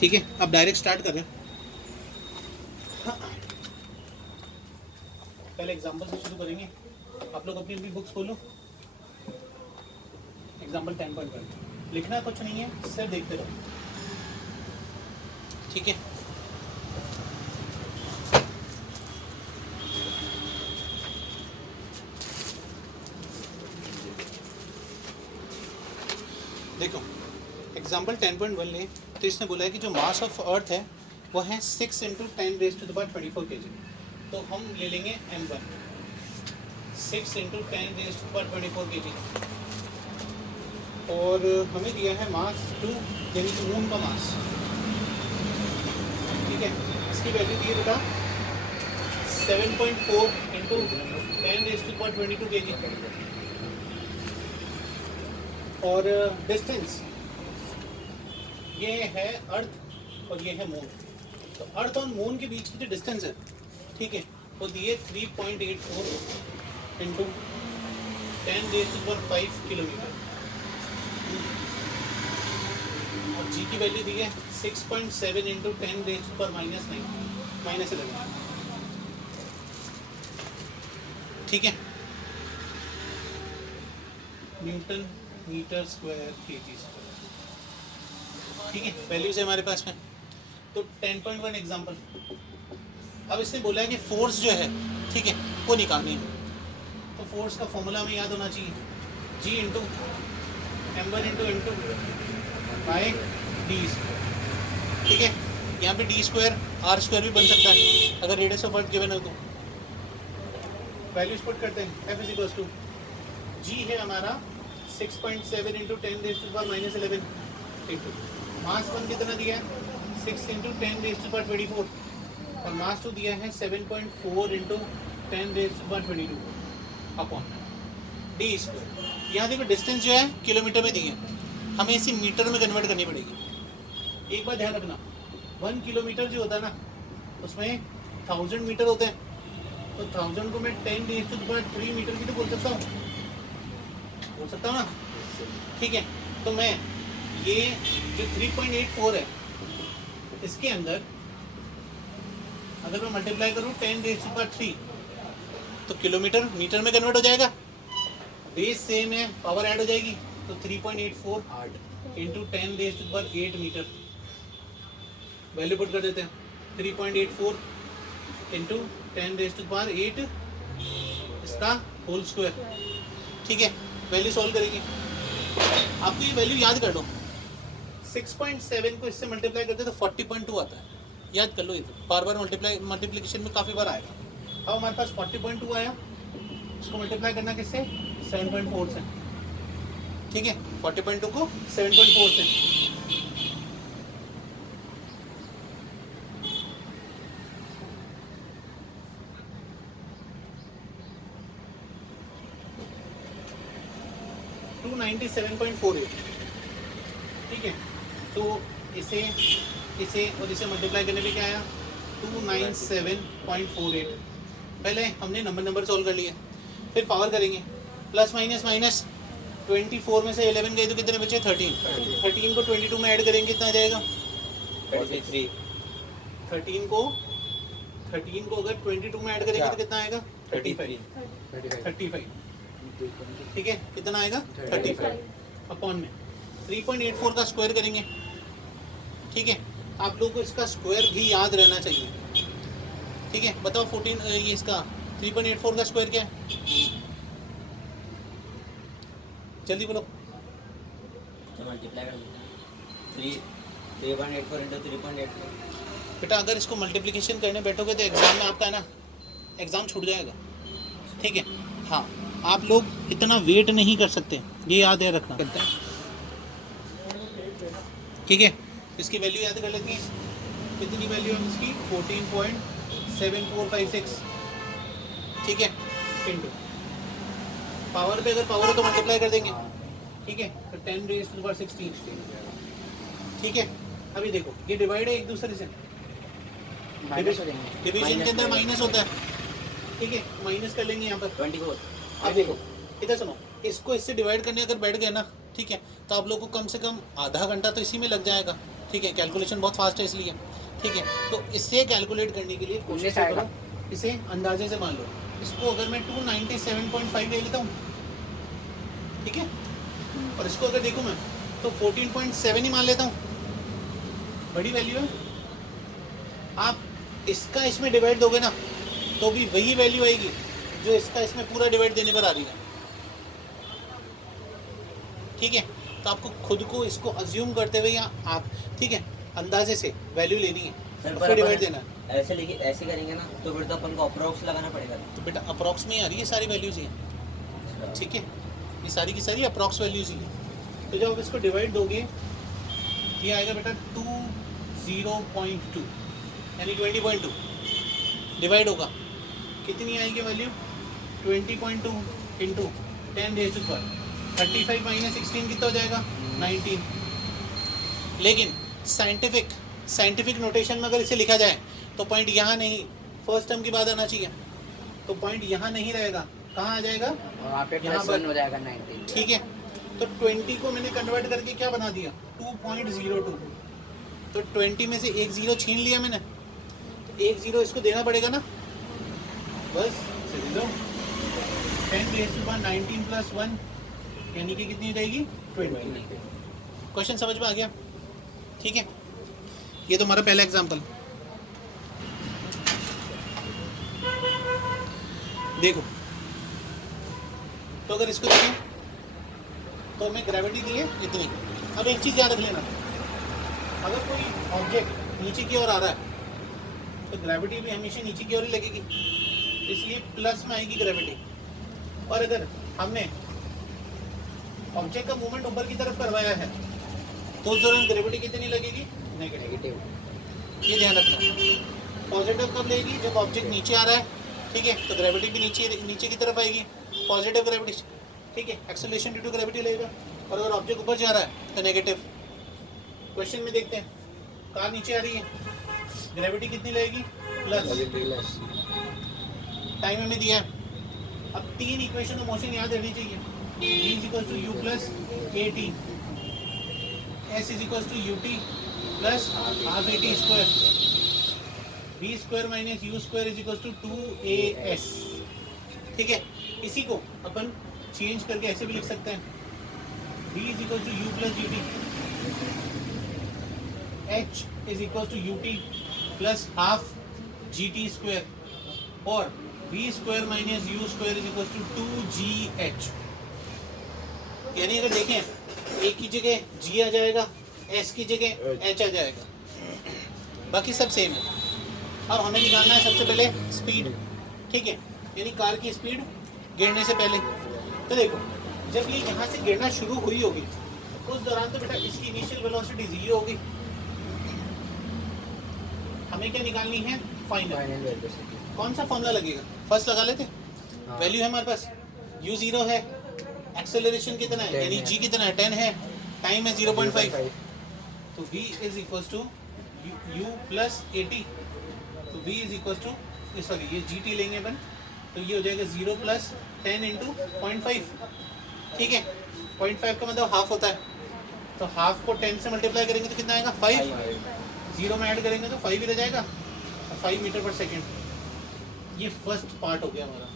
ठीक है, अब डायरेक्ट स्टार्ट करें। पहले एग्जांपल से शुरू करेंगे। आप लोग अपनी अपनी बुक्स खोलो। एग्जांपल 10.1 लिखना कुछ नहीं है, सिर्फ देखते रहो। ठीक है, देखो एग्जांपल 10.1 ले तो इसने बोला है कि जो मास ऑफ अर्थ है वो है 6 × 10⁻24 kg। तो हम ले लेंगे m1 6 × 10⁻24 kg, और हमें दिया है मास 2 यानी कि मून का मास। ठीक है, इसकी वैल्यू दी है बेटा 7.4 × 10⁻22 kg, और डिस्टेंस ये है अर्थ और ये है मून। तो अर्थ और मून के बीच की जो डिस्टेंस है, ठीक है, वो दिए 3.84 × 10⁻5 किलोमीटर, और जी की वैल्यू दी है 6.7 × 10⁻⁻11। ठीक है, newton metre square kg square. ठीक है, वैल्यूज है हमारे पास में। तो 10.1 एग्जांपल। अब इसने बोला है कि फोर्स जो है, ठीक है, वो निकालनी है। तो फोर्स का फॉर्मूला हमें याद होना चाहिए, G × m1 × m2 bye D square. ठीक है, यहाँ पे डी स्क्वायर आर स्क्वायर भी बन सकता है अगर रेडियस ऑफ अर्थ गिवन हो तो। वैल्यूज पुट करते हैं। F = G है हमारा 6.7 × 10⁻11 इंटू मास 1 कितना दिया है 6 × 10⁻24, और मास 2 दिया है 7.4 × 10⁻22 अपॉन डी स्क्वायर। यहाँ देखो डिस्टेंस जो है किलोमीटर में दी है, हमें इसी मीटर में कन्वर्ट करनी पड़ेगी। एक बात ध्यान रखना, 1 किलोमीटर जो होता है ना उसमें 1000 मीटर होते हैं, तो 1000 को मैं 10⁻³ मीटर की तो बोल सकता हूँ ना। ठीक है, तो मैं ये जो 3.84 है इसके अंदर अगर मैं मल्टीप्लाई करूँ 10⁻³ तो किलोमीटर मीटर में कन्वर्ट हो जाएगा। बेस सेम है, पावर ऐड हो जाएगी, तो 3.84 × 10⁸ मीटर। वैल्यू पुट कर देते हैं 3.84 × 10⁸ इसका होल स्क्वायर। ठीक है, वैल्यू सॉल्व करेंगे। आपको ये वैल्यू याद कर लो, 6.7 को इससे मल्टीप्लाई करते तो 40.2 आता है। याद कर लो, ये तो बार बार मल्टीप्लिकेशन में काफ़ी बार आएगा। अब हमारे पास 40.2 आया, उसको मल्टीप्लाई करना किससे 7.4 से। ठीक है, 40.2 को 7.4 से। टू 97.48। ठीक है, तो इसे और इसे मल्टीप्लाई करने पे क्या आया 297.48। पहले हमने नंबर सॉल्व कर लिए, फिर पावर करेंगे। प्लस माइनस 24 में से 11 गए तो कितने बचे 13 को 22 में ऐड करेंगे कितना आ जाएगा 43। 13 को अगर 22 में ऐड करेंगे तो कितना आएगा 35। ठीक है, कितना आएगा 35 अपॉन में 3.84 का स्क्वायर करेंगे। ठीक है, आप लोगों को इसका स्क्वायर भी याद रहना चाहिए। ठीक है, बताओ 14 ये इसका 3.84 का स्क्वायर क्या है, जल्दी बोलो। मल्टीप्लाई कर देते हैं 3.84 × 3.84। बेटा अगर इसको मल्टीप्लिकेशन करने बैठोगे तो एग्जाम में आपका है ना एग्जाम छूट जाएगा। ठीक है, हाँ, आप लोग इतना वेट नहीं कर सकते, ये याद है रखना। ठीक है, इसकी वैल्यू याद कर लेती हैं। कितनी वैल्यू है इसकी 14.7456। ठीक है, इंटू पावर पे अगर पावर है तो मल्टीप्लाई कर देंगे। ठीक है, तो 10⁻16। ठीक है, अभी देखो ये डिवाइड है एक दूसरे से, डिवीजन के अंदर माइनस होता है। ठीक है, माइनस कर लेंगे यहाँ पर 24। अब देखो इधर सुनो, इसको इससे डिवाइड करने अगर बैठ गए ना, ठीक है, तो आप लोग को कम से कम आधा घंटा तो इसी में लग जाएगा। ठीक है, कैलकुलेशन बहुत फास्ट है इसलिए। ठीक है, तो इससे कैलकुलेट करने के लिए कोशिश करो, इसे अंदाजे से मान लो। इसको अगर मैं 297.5 ले लेता हूँ, ठीक है, और इसको अगर देखूँ मैं तो 14.7 ही मान लेता हूँ, बड़ी वैल्यू है। आप इसका इसमें डिवाइड दोगे ना तो भी वही वैल्यू आएगी जो इसका इसमें पूरा डिवाइड देने पर आ रही है। ठीक है, तो आपको खुद को इसको अज्यूम करते हुए या आप, ठीक है, अंदाजे से वैल्यू लेनी है सर, और फिर डिवाइड देना है। ऐसे लेके ऐसे करेंगे ना तो फिर तो अपन को अप्रोक्स लगाना पड़ेगा। तो बेटा अप्रॉक्स में ही आ रही है सारी वैल्यूज ही, ठीक है, ये सारी की सारी अप्रॉक्स वैल्यूज ही है। तो जब आप इसको डिवाइड दोगे ये आएगा बेटा 20.2 यानी 20.2 डिवाइड होगा, कितनी आएगी value 20.2 into 10 raise to 35 minus 16 कितना हो जाएगा 19। लेकिन साइंटिफिक नोटेशन में अगर इसे लिखा जाए तो पॉइंट यहाँ नहीं, फर्स्ट टर्म की बात आना चाहिए, तो पॉइंट यहाँ नहीं रहेगा, कहाँ आ जाएगा वहाँ पे यहाँ +1 पर हो जाएगा 19। ठीक है, तो 20 को मैंने कन्वर्ट करके क्या बना दिया 2.02, तो 20 में से एक ज़ीरो छीन लिया मैंने, तो एक ज़ीरो इसको देना पड़ेगा ना, बस दे दो। 10 रेज़ टू 19 प्लस 1 यानी कि कितनी रहेगी 20। क्वेश्चन समझ में आ गया? ठीक है, ये तो हमारा पहला एग्जाम्पल। देखो तो अगर इसको देखें तो हमें ग्रेविटी दी है इतनी। अब एक चीज़ याद रख लेना, अगर कोई ऑब्जेक्ट नीचे की ओर आ रहा है तो ग्रेविटी भी हमेशा नीचे की ओर ही लगेगी, इसलिए प्लस में आएगी ग्रेविटी। और अगर हमने ऑब्जेक्ट का मूवमेंट ऊपर की तरफ करवाया है तो उस दौरान ग्रेविटी कितनी लगेगी नेगेटिव। ये ध्यान रखना। पॉजिटिव कब लगेगी जब ऑब्जेक्ट नीचे आ रहा है, ठीक है, तो ग्रेविटी भी नीचे की तरफ आएगी, पॉजिटिव ग्रेविटी, ठीक है, एक्सेलरेशन ड्यू टू ग्रेविटी लगेगा। और अगर ऑब्जेक्ट ऊपर जा रहा है तो नेगेटिव। क्वेश्चन में देखते हैं, कार नीचे आ रही है, ग्रेविटी कितनी लगेगी प्लस, टाइम हमें दिया है। अब 3 इक्वेशन ऑफ मोशन याद रहनी चाहिए, v is equal to u plus a t, s is equal to U T plus half a t square, v square minus u square is equal to 2as। ठीक है, इसी को अपन change करके ऐसे भी लिख सकते हैं, v is equal to u plus u t, h is equal to U T plus half G T square, और v square minus u square is equal to 2gh। यानी अगर देखें एक की जगह g आ जाएगा, s की जगह h आ जाएगा, बाकी सब सेम है। अब हमें निकालना है सबसे पहले स्पीड, ठीक है, यानी कार की स्पीड गिरने से पहले। तो देखो जब ये यहाँ से गिरना शुरू हुई होगी उस दौरान तो बेटा इसकी इनिशियल वेलोसिटी 0 होगी। हमें क्या निकालनी है फाइनल। कौन सा फॉर्मूला लगेगा, फर्स्ट लगा लेते, वैल्यू है हमारे पास, u 0 है, एक्सेलरेशन कितना है यानी g कितना है 10 है, टाइम है 0.5, तो v is equal to u plus 80, तो v is equal to sorry ये gt लेंगे अपन, तो ये हो जाएगा 0 प्लस 10 इंटू 0.5। ठीक है, 0.5 का मतलब हाफ होता है, तो हाफ को 10 से मल्टीप्लाई करेंगे तो कितना आएगा 5, 0 में ऐड करेंगे तो 5 ही रह जाएगा, 5 मीटर पर सेकेंड। ये फर्स्ट पार्ट हो गया हमारा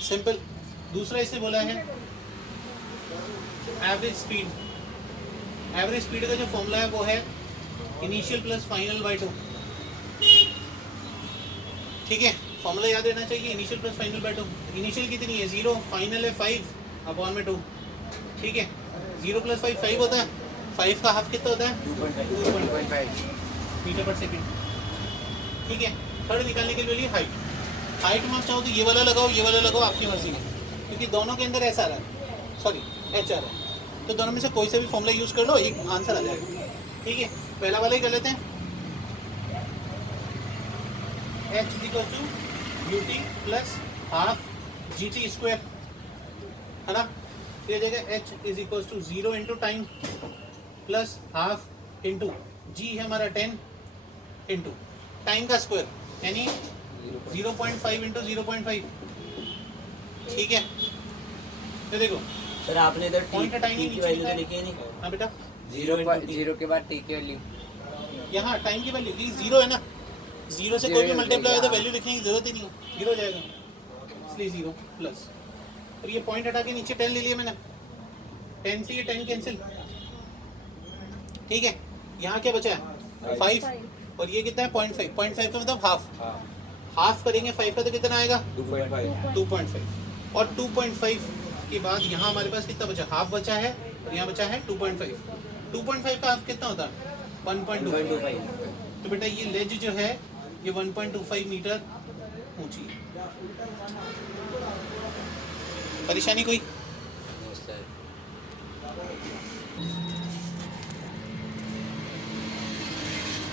सिंपल। दूसरा इसने बोला है एवरेज स्पीड। एवरेज स्पीड का जो फॉर्मूला है वो है इनिशियल प्लस फाइनल बाय 2। ठीक है, फॉर्मूला याद रहना चाहिए, initial plus final by 2। Initial कितनी है 0, फाइनल है 5 अपॉन में 2। ठीक है, 0 प्लस 5 5 होता है, 5 का हाफ कितना होता है 2.5 मीटर पर सेकेंड। ठीक है, थर्ड निकालने के लिए हाइट। हाइट में आप चाहो तो ये वाला लगाओ, ये वाला लगाओ, आपकी मर्जी है, क्योंकि दोनों के अंदर ऐसा आ रहा है, सॉरी एच आ रहा है, तो दोनों में से कोई सा भी फॉर्मूला यूज़ कर लो, एक आंसर आ जाएगा। ठीक है, पहला वाला ही कर लेते हैं, H is equal to U T plus half G T square, है ना, तो ये जाएगा H is equal to 0 into time plus half into G है हमारा 10 इंटू टाइम का स्क्वायर यानी 0.5 इंटू 0.5। ठीक है, तो देखो सर आपने इधर Point हटाएंगे, टी की नीचे वैल्यू लिखा तो है। लिखी है नहीं। हाँ बेटा, 0 के बाद टी की वैल्यू यहाँ टाइम की वैल्यू जीरो है ना, जीरो से कोई भी Zero मल्टीप्लाई हो तो हाँ। वैल्यू लिखने की जरूरत ही नहीं है, जीरो हो जाएगा, इसलिए जीरो प्लस। और ये पॉइंट हटा के नीचे 10 ले लिया मैंने, 10 से ये 10 कैंसिल, ठीक है। यहाँ क्या बचा है 5, और ये कितना है 0.5, 0.5 का मतलब हाफ, हाफ करेंगे 5 का तो कितना आएगा 2.5, और 2.5 के बाद यहाँ हमारे पास कितना बचा, हाफ बचा है, और यहाँ बचा है 2.5, 2.5 का हाफ कितना होता है 1.25। तो बेटा ये लेज जो है ये 1.25 मीटर ऊंची है। परेशानी कोई?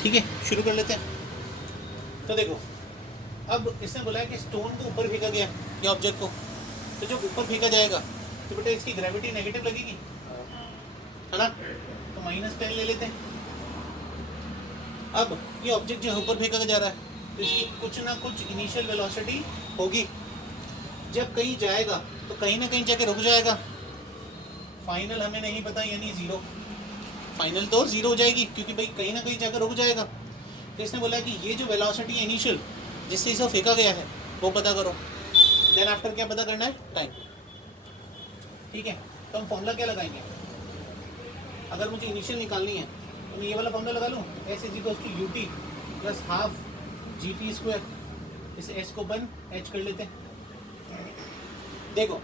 ठीक है, शुरू कर लेते हैं। तो देखो, अब इसने बोला है कि स्टोन को ऊपर फेंका गया या ऑब्जेक्ट को, तो जब ऊपर फेंका जाएगा तो बेटा इसकी ग्रेविटी नेगेटिव लगेगी, है ना, तो -10 ले लेते हैं। अब ये ऑब्जेक्ट जो है ऊपर फेंका जा रहा है तो इसकी कुछ ना कुछ इनिशियल वेलोसिटी होगी, जब कहीं जाएगा तो कहीं ना कहीं जाके रुक जाएगा, फाइनल हमें नहीं पता, यानी जीरो, फाइनल तो जीरो हो जाएगी क्योंकि भाई कहीं ना कहीं जाकर रुक जाएगा। तो इसने बोला कि ये जो वेलोसिटी इनिशियल जिससे इसे फेंका गया है वो पता करो, देन आफ्टर क्या पता करना है, टाइम, ठीक है। तो हम फॉर्मूला क्या लगाएंगे, अगर मुझे इनिशियल निकालनी है तो मैं ये वाला फॉर्मूला लगा लूँ, s = ut plus half gt², इस s को 1h कर लेते हैं। देखो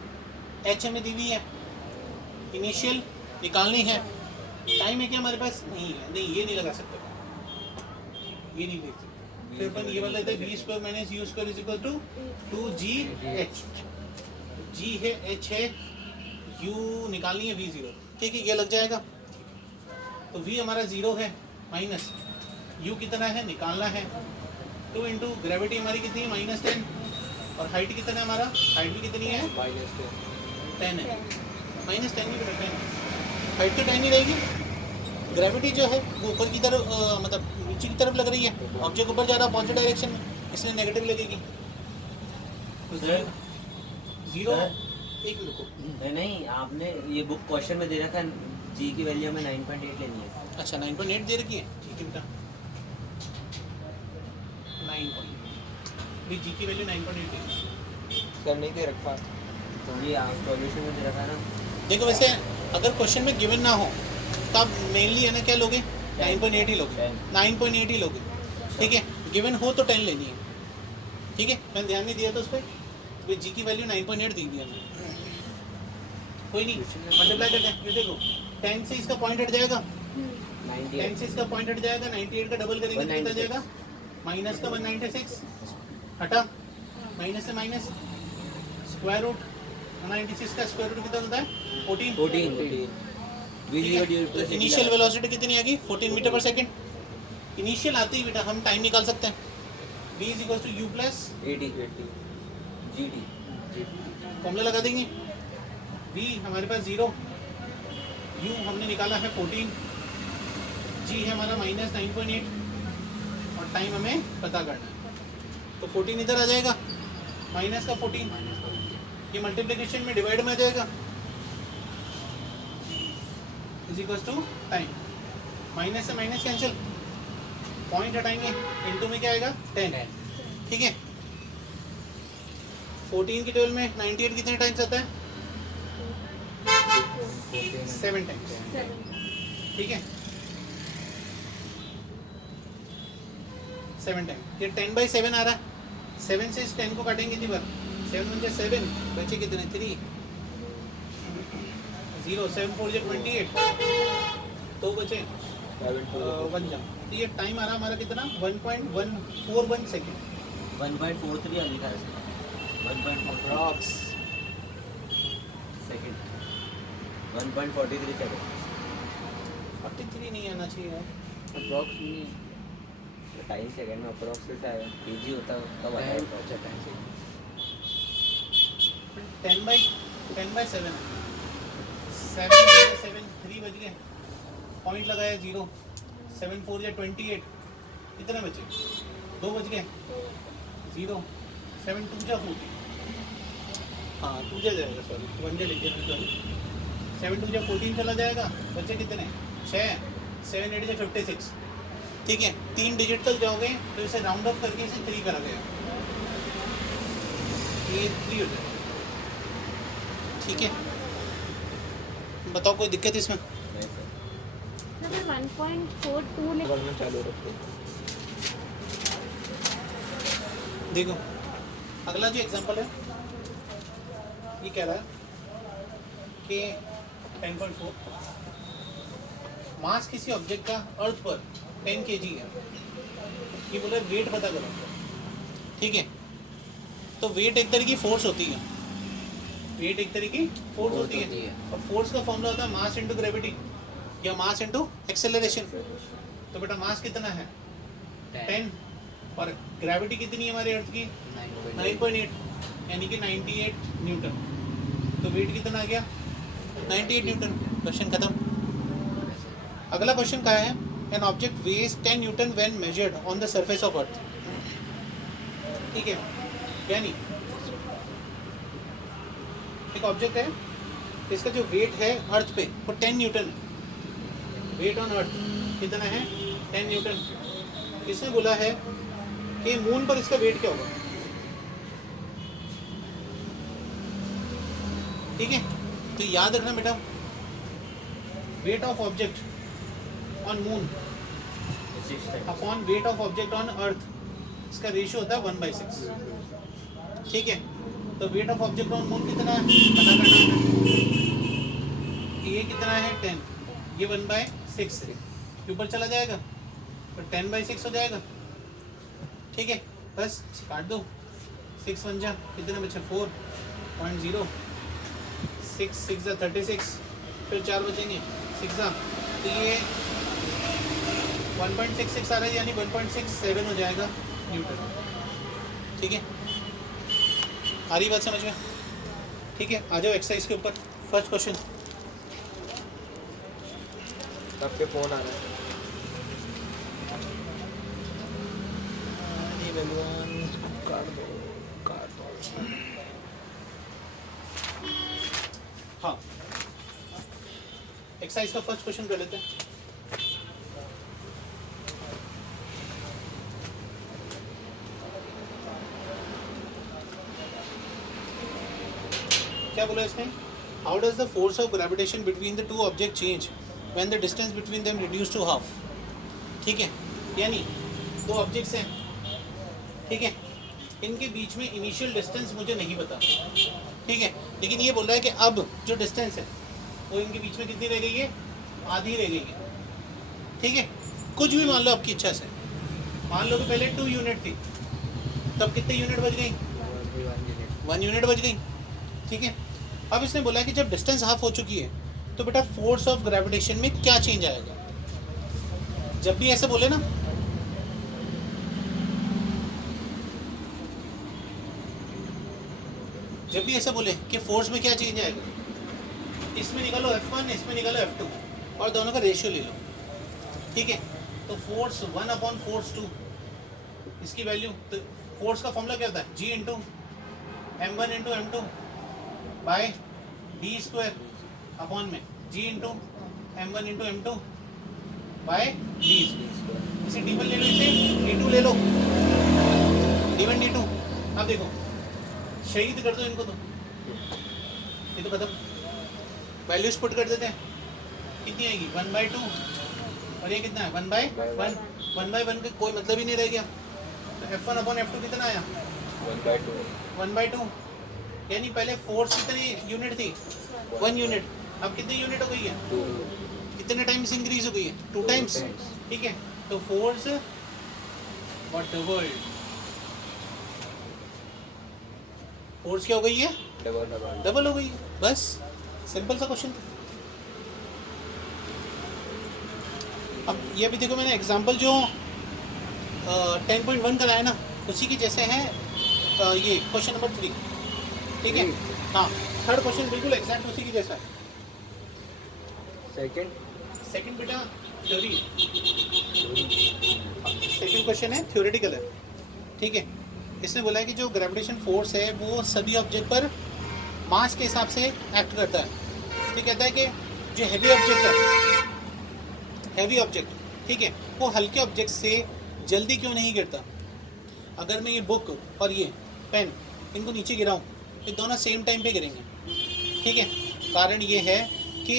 h हमें दी हुई है, इनिशियल निकालनी है, टाइम है क्या हमारे पास, नहीं है, नहीं ये नहीं लगा सकते, ये नहीं देख सकते, फिर अपन ये वाला लेते हैं v² - u² = 2gh, g है h है, u निकालनी है v0, ठीक है, ये लग जाएगा। तो v हमारा 0 है, माइनस u कितना है निकालना है, 2 इंटू ग्रेविटी हमारी कितनी है -10, और हाइट कितना है हमारा, हाइट भी कितनी है 10 है, -10 भी बेटा 10 है, हाइट तो 10 ही रहेगी, ग्रेविटी जो है वो ऊपर की तरफ मतलब नीचे की तरफ लग रही है, ऑब्जेक्ट ऊपर जा रहा है पॉजिटिव डायरेक्शन में, इसलिए नेगेटिव लगेगी। तो सर, 0 सर, एक मिनट रुको, नहीं आपने ये बुक क्वेश्चन में दे रखा है जी की वैल्यू हमें 9.8 लेनी है। अच्छा 9.8 दे रखी है, ठीक है बेटा, 9. भी जी की वैल्यू 9.8 है, सर नहीं दे रखा। तो ये आप सॉल्यूशन में दे रखा है ना। देखो वैसे अगर क्वेश्चन में गिवन ना हो तो आप मेनली है ना क्या लोगे, 9.8 ही लोगे, 9.8 ही लोगे, ठीक है, गिवन हो तो 10 लेनी है, ठीक है, मैंने ध्यान नहीं दिया तो उस पर, जी की वैल्यू 9.8 दी हुई है, कोई नहीं, मल्टीप्लाई करते हैं, ये देखो 10 से इसका पॉइंट हट जाएगा, 10 से इसका पॉइंट हट जाएगा, 98 का डबल करेंगे तो कितना जाएगा, माइनस का 196 हटा, माइनस से माइनस, स्क्वायर रूट 196 का स्क्वायर रूट कितना होता है 14। इनिशियल वेलोसिटी कितनी आएगी 14 मीटर पर सेकंड, इनिशियल आते ही बेटा हम टाइम निकाल सकते हैं, v = u + 80 GT फॉर्मूला लगा देंगे, v हमारे पास 0, u हमने निकाला है 14, g है हमारा -9.8, और टाइम हमें पता करना है, तो 14 इधर आ जाएगा, माइनस का 14 ये मल्टीप्लिकेशन में डिवाइड में आ जाएगा, = टाइम, माइनस से माइनस कैंसिल, पॉइंट हटाएंगे, इनटू में क्या आएगा 10, ठीक है। 14 की 12 में 98 कितने टाइम्स आता है 7 टाइम्स, ठीक है, 7 टाइम्स, ये 10/7 आ रहा है, 7 से इस 10 को काटेंगे कितनी बार, 7 × 7 बचे कितने 3, 0 7 4 28, तो बचे 1 जम, तो ये टाइम आ रहा हमारा कितना 1.141 सेकेंड, 1.43 लिखा है 1.4 सेकंड, 1.43 सेकंड, 43 नहीं आना चाहिए यार, अप्रॉक्स नहीं टाइम सेकंड में अप्रोक्स से आएगा, पीजी होता तब आता है। अच्छा टाइम से 10/7 है, 7 3 बज गए, पॉइंट लगाया 0, 7 4 28, कितने बचे 2 बज गए, 0 7 2 40, हाँ 2 जाएगा, सॉरी 1 जा लीजिए, सॉरी 7 2 जब 14 चला जाएगा, बच्चे कितने 6, 7 8 जब 56, ठीक है। 3 डिजिट तक जाओगे तो इसे राउंड ऑफ करके इसे 3 करा गया, ये 3 हो जाएगा, ठीक है। बताओ कोई दिक्कत इसमें? नहीं सर, सर 1.42 ले बोलना चालू रखो। देखो अगला जो एग्जांपल है ये कह रहा है कि 10.4 मास किसी ऑब्जेक्ट का अर्थ पर 10 kg है, ये बोला वेट पता करो, ठीक है। तो वेट एक तरह की फोर्स होती है, वेट एक तरह की फोर्स होती है, और फोर्स का फॉर्मूला होता है मास इनटू ग्रेविटी या मास इनटू एक्सेलरेशन। तो बेटा मास कितना है 10 और ग्रेविटी कितनी है हमारे अर्थ की 9.8 यानी कि 98 न्यूटन। तो वेट कितना आ गया 98 न्यूटन। क्वेश्चन खत्म। अगला क्वेश्चन क्या है, an object weighs 10 newton when measured on the surface of earth, ठीक है। यानी एक ऑब्जेक्ट है, इसका जो वेट है अर्थ पे वो 10 न्यूटन है, वेट ऑन अर्थ कितना है 10 न्यूटन। इसने बोला है कि मून पर इसका वेट क्या होगा, ठीक है। तो याद रखना बेटा, weight of object on moon upon weight of object on earth, इसका रेशियो होता है 1/6, ठीक है। तो weight of object on moon कितना है पता करना है, ये कितना है 10, ये 1/6 ऊपर चला जाएगा तो 10/6 हो जाएगा, ठीक है। बस काट दो, 6 1 जा कितने बचे 4.0, 6 6 जा 36, फिर 4 बचेंगे 6 जा, तो ये 1.66 आ रहा है, यानी 1.67 हो जाएगा न्यूटन, ठीक है। आ रही बात समझ में, ठीक है। आ जाओ एक्सरसाइज के ऊपर, फर्स्ट क्वेश्चन। सबके फोन आ रहा है। भगवान काट दो, काट दो। हाँ, एक्सरसाइज का फर्स्ट क्वेश्चन कर लेते हैं। क्या बोला इसने, how does the force of gravitation between the two object change when the distance between them reduce to half, ठीक है। यानी दो ऑब्जेक्ट्स हैं, ठीक है, इनके बीच में इनिशियल डिस्टेंस मुझे नहीं पता, ठीक है, लेकिन ये बोल रहा है कि अब जो डिस्टेंस है वो इनके बीच में कितनी रह गई है, आधी रह गई है, ठीक है। कुछ भी मान लो आपकी इच्छा से, मान लो कि पहले 2 यूनिट थी, तब कितने यूनिट बच गई 1 यूनिट बच गई, ठीक है। अब इसने बोला कि जब डिस्टेंस हाफ हो चुकी है तो बेटा फोर्स ऑफ ग्रेविटेशन में क्या चेंज आएगा। जब भी ऐसे बोले ना, जब भी ऐसा बोले कि फोर्स में क्या चेंज आएगा, इसमें निकालो F1, इसमें निकालो F2 और दोनों का रेशियो ले लो, ठीक है। तो फोर्स 1/फोर्स 2, इसकी वैल्यू, तो फोर्स का फॉर्मूला क्या होता है G into M1 into M2 by d² upon में G into M1 into M2 by d²। इसे d1 ले लो, इसे d2 ले लो, d1 d2। अब देखो शहीद कर दो इनको, तो ये तो खत्म, वैल्यूज पुट कर देते हैं, कितनी आएगी 1/2 और ये कितना है 1/1, 1/1 का कोई मतलब ही नहीं रह गया। तो F1/F2 कितना आया 1/2, यानी पहले फोर्स कितनी यूनिट थी 1 यूनिट, अब कितनी यूनिट हो गई है, कितने टाइम्स इंक्रीज हो गई है 2 टाइम्स, ठीक है। तो force what the world, force क्या हो गई है डबल हो गई है, बस सिंपल सा क्वेश्चन। अब ये भी देखो, मैंने एग्जांपल जो 10.1 कराया ना उसी की जैसे है ये क्वेश्चन नंबर 3, ठीक है। हाँ, थर्ड क्वेश्चन बिल्कुल एग्जैक्ट उसी की जैसा है। सेकंड बेटा थ्योरी, सेकंड क्वेश्चन है थ्योरेटिकल है, ठीक है। इसने बोला है कि जो ग्रेविटेशन फोर्स है वो सभी ऑब्जेक्ट पर मास के हिसाब से एक्ट करता है, तो कहता है कि जो हैवी ऑब्जेक्ट है, हैवी ऑब्जेक्ट, ठीक है, वो हल्के ऑब्जेक्ट से जल्दी क्यों नहीं गिरता। अगर मैं ये बुक और ये पेन इनको नीचे गिराऊं, ये दोनों सेम टाइम पे गिरेंगे, ठीक है। कारण ये है कि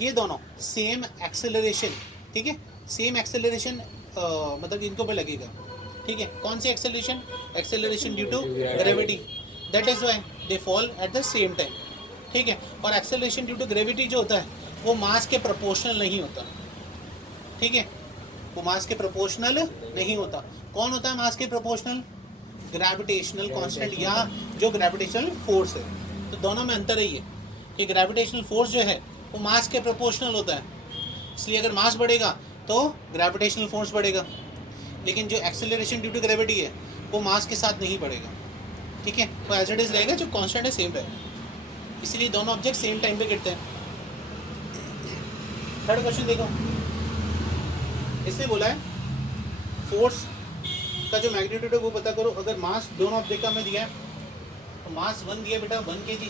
ये दोनों सेम एक्सेलरेशन, ठीक है, सेम एक्सेलरेशन मतलब इनको पे लगेगा, ठीक है। कौन सी acceleration? Acceleration due to gravity, that is why they fall at the same time, ठीक है। और एक्सेलरेशन ड्यू टू ग्रेविटी जो होता है वो मास के प्रोपोर्शनल नहीं होता, ठीक है, वो मास के प्रोपोर्शनल नहीं होता। कौन होता है मास के प्रोपोर्शनल? ग्रेविटेशनल कांस्टेंट या जो ग्रेविटेशनल फोर्स है। तो दोनों में अंतर है ये कि ग्रेविटेशनल फोर्स जो है वो मास के प्रोपोर्शनल होता है, इसलिए अगर मास बढ़ेगा तो ग्रेविटेशनल फोर्स बढ़ेगा, लेकिन जो एक्सेलरेशन ड्यू टू ग्रेविटी है वो मास के साथ नहीं बढ़ेगा, ठीक है, वो एज इट इज रहेगा, जो कांस्टेंट है सेम रहेगा, इसीलिए दोनों ऑब्जेक्ट सेम टाइम पे गिरते हैं। थर्ड क्वेश्चन देखो, इसने बोला है फोर्स का जो मैग्नीट्यूड है वो पता करो। अगर मास दोनों ऑब्जेक्ट का हमें दिया है, तो मास 1 दिया बेटा 1 kg,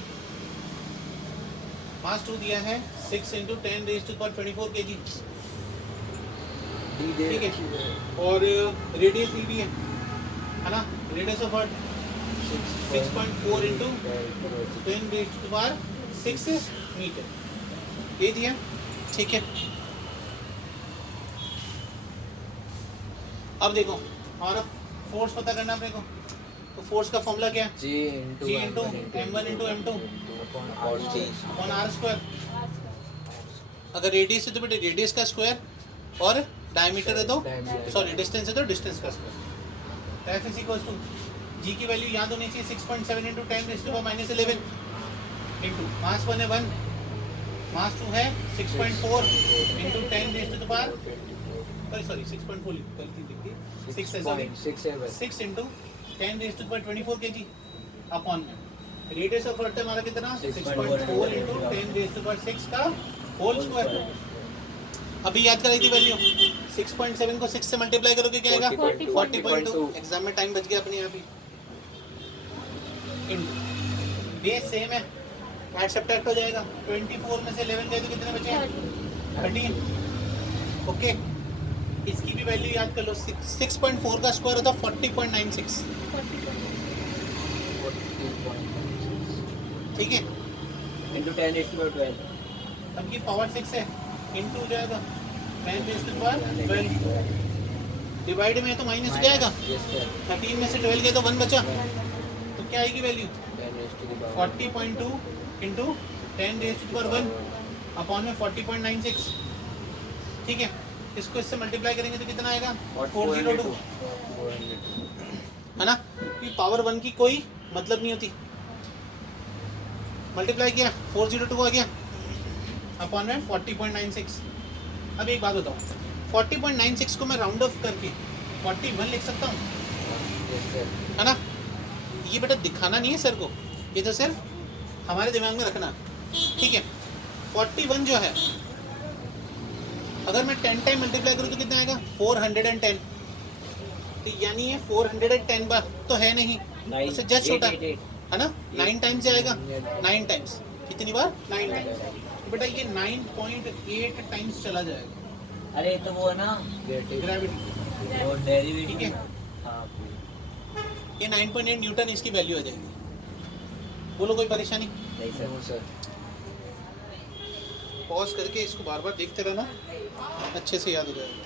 मास 2 दिया है 6 × 10⁻24 kg, ठीक है, और रेडियस भी है ना, रेडियस ऑफ अर्थ 6.4 × 10⁻6 मीटर, ये दिया, ठीक है। अब देखो हमारा फोर्स पता करना अपने को, तो फोर्स का फॉर्मूला क्या है? G G into m1 into m2 upon r square. अगर रेडियस है तो बेटे रेडियस का स्क्वायर, और डायमीटर है तो सॉरी डिस्टेंस है तो डिस्टेंस का square. F is equals to G की वैल्यू याद होनी चाहिए 6.7 × 10⁻11 इंटू मास 1 है 1, मास 2 है 6.4 × 10⁻, सॉरी 6.4 गलती लिख दी, 6 है सॉरी 6 × 10⁻24 kg अपॉन में रेडियस ऑफ अर्थ हमारा कितना 6.4 × 10⁻6 का होल स्क्वायर। अभी याद कराई थी वैल्यू, 6.7 को 6 से मल्टीप्लाई करोगे क्या आएगा? 40.2। एग्जाम में टाइम बच गया अपने यहाँ भी। बेस सेम है, ऐड सब्ट्रैक्ट हो जाएगा, 24 में से 11 गए तो कितने बचे? 13। ओके, इसकी भी वैल्यू याद कर लो, 6.4 का स्क्वायर होता है 40.96, ठीक है, into 10⁻12। अब ये पावर 6 है, इंटू हो जाएगा 10⁻12, डिवाइड में है तो माइनस हो जाएगा, 13 में से 12 गए तो 1 बचा, तो क्या आएगी वैल्यू? 40.2 इंटू 10⁻1 अपॉन में 40.96, ठीक है। इसको इससे मल्टीप्लाई करेंगे तो कितना आएगा? 402, है ना, कि पावर 1 की कोई मतलब नहीं होती। मल्टीप्लाई किया 402 आ गया अपॉन में 40.96। अब एक बात बताओ, 40.96 को मैं राउंड ऑफ करके 41 लिख सकता हूँ, है ना। ये बेटा दिखाना नहीं है सर को, ये तो सिर्फ हमारे दिमाग में रखना, ठीक है। 41 जो है अगर मैं 10 टाइम मल्टीप्लाई करूँ तो कितना आएगा? 410, तो यानी ये 410 बार तो है नहीं, उससे जस्ट छोटा है ना, 9 टाइम्स आएगा, 9 टाइम्स, कितनी बार? 9 टाइम्स। बेटा ये 9.8 टाइम्स चला जाएगा। अरे तो वो है ना ग्रेविटी, वो डेरिवेटिव, ठीक है, हाँ ये 9.8 न्यूटन इसकी वैल्यू आ जाएगी। बोलो कोई परेशानी? नहीं सर। पॉज करके इसको बार बार देखते रहना, अच्छे से याद हो जाएगा।